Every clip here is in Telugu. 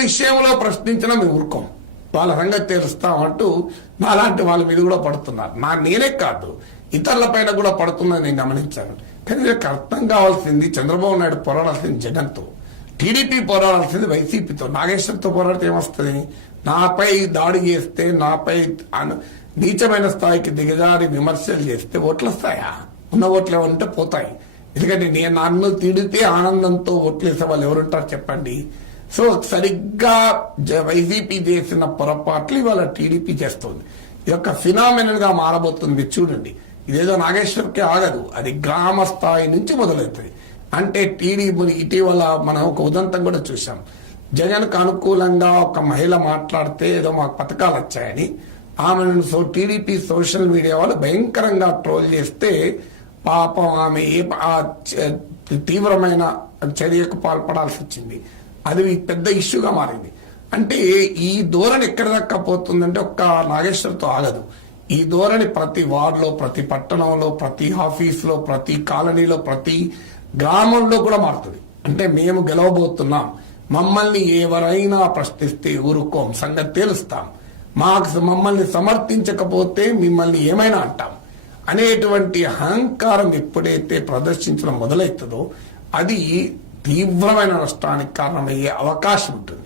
విషయంలో ప్రశ్నించినా మేము ఊరుకోం, వాళ్ళ సంగతి తెలుస్తామంటూ నాలాంటి వాళ్ళ మీద కూడా పడుతున్నారు. నేనే కాదు, ఇతరుల పైన కూడా పడుతుందని నేను గమనించాను. కానీ వీళ్ళకి అర్థం కావాల్సింది చంద్రబాబు నాయుడు పోరాడాల్సింది జగన్తో, టీడీపీ పోరాడాల్సింది వైసీపీతో. నాగేశ్వరతో పోరాడితే ఏమొస్తుంది? నాపై దాడి చేస్తే, నాపై నీచమైన స్థాయికి దిగజారి విమర్శలు చేస్తే ఓట్లు వస్తాయా? ఉన్న ఓట్లు ఏమంటే పోతాయి. ఎందుకంటే నేను నన్ను తిడితే ఆనందంతో ఓట్లేసే వాళ్ళు ఎవరుంటారు చెప్పండి? సో సరిగ్గా వైసీపీ చేసిన పొరపాట్లు ఇవాళ టీడీపీ చేస్తుంది. ఈ యొక్క ఫినామినల్ గా మారబోతుంది. చూడండి, ఇదేదో నాగేశ్వర్కే ఆగదు, అది గ్రామ స్థాయి నుంచి మొదలవుతుంది. అంటే టీడీపీ ఇటీవల మనం ఒక ఉదంతం కూడా చూసాం. జగన్ కు అనుకూలంగా ఒక మహిళ మాట్లాడితే ఏదో మాకు పథకాలు వచ్చాయని ఆమెను టీడీపీ సోషల్ మీడియా వాళ్ళు భయంకరంగా ట్రోల్ చేస్తే పాపం ఆమె తీవ్రమైన చర్యకు పాల్పడాల్సి వచ్చింది. అది పెద్ద ఇష్యూగా మారింది. అంటే ఈ ధోరణి ఎక్కడ దాకా పోతుందంటే ఒక్క నాగేశ్వర్తో ఆగదు. ఈ ధోరణి ప్రతి వార్డులో, ప్రతి పట్టణంలో, ప్రతి ఆఫీసులో, ప్రతి కాలనీలో, ప్రతి గ్రామంలో కూడా మారుతుంది. అంటే మేము గెలవబోతున్నాం, మమ్మల్ని ఎవరైనా ప్రశ్నిస్తే ఊరుకోం, సంగతి తేలుస్తాం, మమ్మల్ని సమర్థించకపోతే మిమ్మల్ని ఏమైనా అంటాం అనేటువంటి అహంకారం ఎప్పుడైతే ప్రదర్శించడం మొదలవుతుందో అది తీవ్రమైన నష్టానికి కారణమయ్యే అవకాశం ఉంటుంది.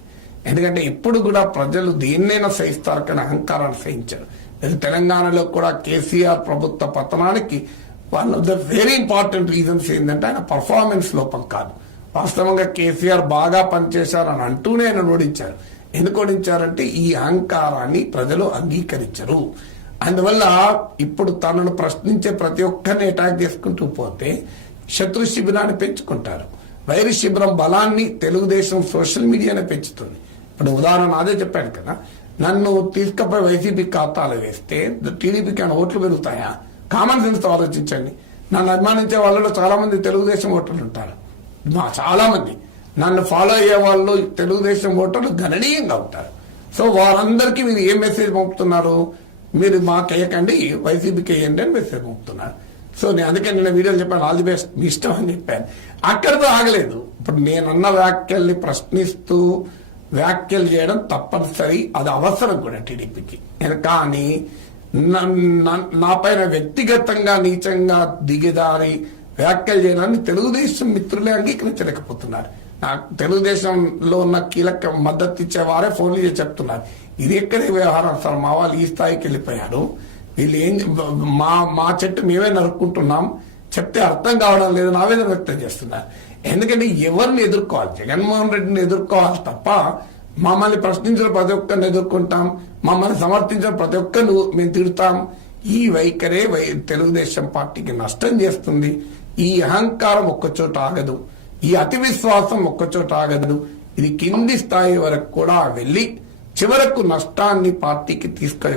ఎందుకంటే ఇప్పుడు కూడా ప్రజలు దేన్నైనా సహిస్తారు కానీ అహంకారాన్ని సహించారు. తెలంగాణలో కూడా కేసీఆర్ ప్రభుత్వ పతనానికి one of the very important reasons ఏంటంటే ఆయన పర్ఫార్మెన్స్ లోపం కాదు. వాస్తవంగా కేసీఆర్ బాగా పనిచేశారని అంటూనే ఆయన ఓడించారు. ఎందుకు ఓడించారంటే ఈ అహంకారాన్ని ప్రజలు అంగీకరించరు. అందువల్ల ఇప్పుడు తనను ప్రశ్నించే ప్రతి ఒక్కరిని అటాక్ చేసుకుంటూ పోతే శత్రు శిబిరాన్ని పెంచుకుంటారు. వైరి శిబిరం బలాన్ని తెలుగుదేశం సోషల్ మీడియానే పెంచుతుంది. ఇప్పుడు ఉదాహరణ అదే చెప్పాను కదా, నన్ను తీసుకుపోయి వైసీపీ ఖాతాలు వేస్తే టీడీపీకి ఏమైనా ఓట్లు పెరుగుతాయా? కామన్ సెన్స్ తో ఆలోచించండి. నన్ను అభిమానించే వాళ్ళలో చాలా మంది తెలుగుదేశం ఓటర్లు ఉంటారు. చాలా మంది నన్ను ఫాలో అయ్యే వాళ్ళు తెలుగుదేశం ఓటర్లు గణనీయంగా ఉంటారు. సో వారందరికీ మీరు ఏ మెసేజ్ పంపుతున్నారు? మీరు మాకు వేయకండి, వైసీపీకి వేయండి అని మెసేజ్ పంపుతున్నారు. సో నేను అందుకే నిన్న వీడియోలు చెప్పాను, ఆల్ ది బెస్ట్, మీ ఇష్టం అని చెప్పాను. అక్కడితో ఆగలేదు. ఇప్పుడు నేనన్న వ్యాఖ్యల్ని ప్రశ్నిస్తూ వ్యాఖ్యలు చేయడం తప్పనిసరి, అది అవసరం కూడా టీడీపీకి. కానీ నా పైన వ్యక్తిగతంగా నీచంగా దిగిదారి వ్యాఖ్యలు చేయడాన్ని తెలుగుదేశం మిత్రులే అంగీకరించలేకపోతున్నారు. నాకు తెలుగుదేశంలో ఉన్న కీలక మద్దతు ఇచ్చేవారే ఫోన్లు చేసి చెప్తున్నారు, ఇది ఎక్కడే వ్యవహారం సార్, మా వాళ్ళు ఈ స్థాయికి వెళ్ళిపోయారు, వీళ్ళు ఏం మా చెట్టు మేమే నరుక్కుంటున్నాం, చెప్తే అర్థం కావడం లేదు, ఆవేదన వ్యక్తం చేస్తున్నారు. ఎందుకంటే ఎవరిని ఎదుర్కోవాలి? జగన్మోహన్ రెడ్డిని ఎదుర్కోవాలి తప్ప మమ్మల్ని ప్రశ్నించిన ప్రతి ఒక్కరిని ఎదుర్కొంటాం, మమ్మల్ని సమర్థించిన ప్రతి ఒక్కరిని మేము తిడతాం. ఈ వైఖరే తెలుగుదేశం పార్టీకి నష్టం చేస్తుంది. ఈ అహంకారం ఒక్కచోట ఆగదు, ఈ అతి విశ్వాసం ఒక్కచోట ఆగదు. ఇది కింది స్థాయి వరకు కూడా వెళ్లి చివరకు నష్టాన్ని పార్టీకి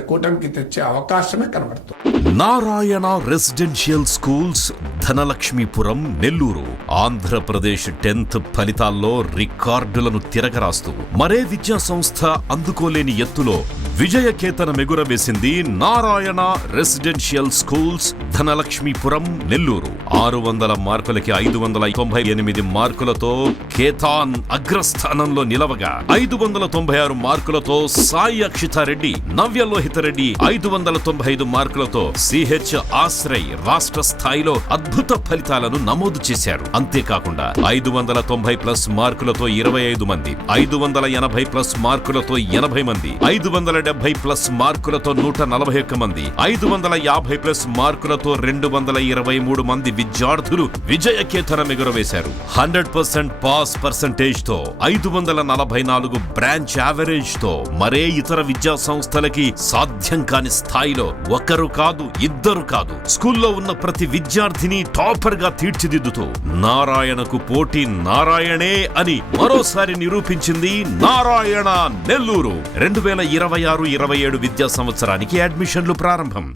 కూటమికి తెచ్చే అవకాశమే కనబడుతుంది. Narayana residential schools, Dhanalakshmipuram, Nellore. Andhra Pradesh 10th ఫలితాల్లో రికార్డులను తిరగరాస్తూ మరే విద్యా సంస్థ అందుకోలేని ఎత్తులో విజయకేతనం ఎగురవేసింది నారాయణ రెసిడెన్షియల్ స్కూల్స్, ధనలక్ష్మీపురం, నెల్లూరు. 600 మార్కులకి 598 మార్కులతో కేతాన్ అగ్రస్థానంలో నిలవగా 596 మార్కులతో సాయి అక్షితారెడ్డి, నవ్యలోహితరెడ్డి 595 మార్కులతో సిహెచ్ ఆశ్రయ్ రాష్ట్ర స్థాయిలో అద్భుత ఫలితాలను నమోదు చేశారు. అంతేకాకుండా 590+ మార్కులతో 25 మంది, 580+ మార్కులతో 80 మంది, 570+ మార్కులతో 141 మంది, 550+ మార్కులతో 223 మంది విద్యార్థులు విజయకేతనం ఎగురవేశారు. 100% పాస్ పర్సెంటేజ్ తో 544 బ్రాంచ్ యావరేజ్ తో మరే ఇతర విద్యా సంస్థలకి సాధ్యం కాని స్థాయిలో ఒకరు కాదు, ఇద్దరు కాదు, స్కూల్లో ఉన్న ప్రతి విద్యార్థిని టాపర్ గా తీర్చిదిద్దుతూ నారాయణకు పోటీ నారాయణే అని మరోసారి నిరూపించింది నారాయణ నెల్లూరు. 2026-27 విద్యా సంవత్సరానికి అడ్మిషన్లు ప్రారంభం.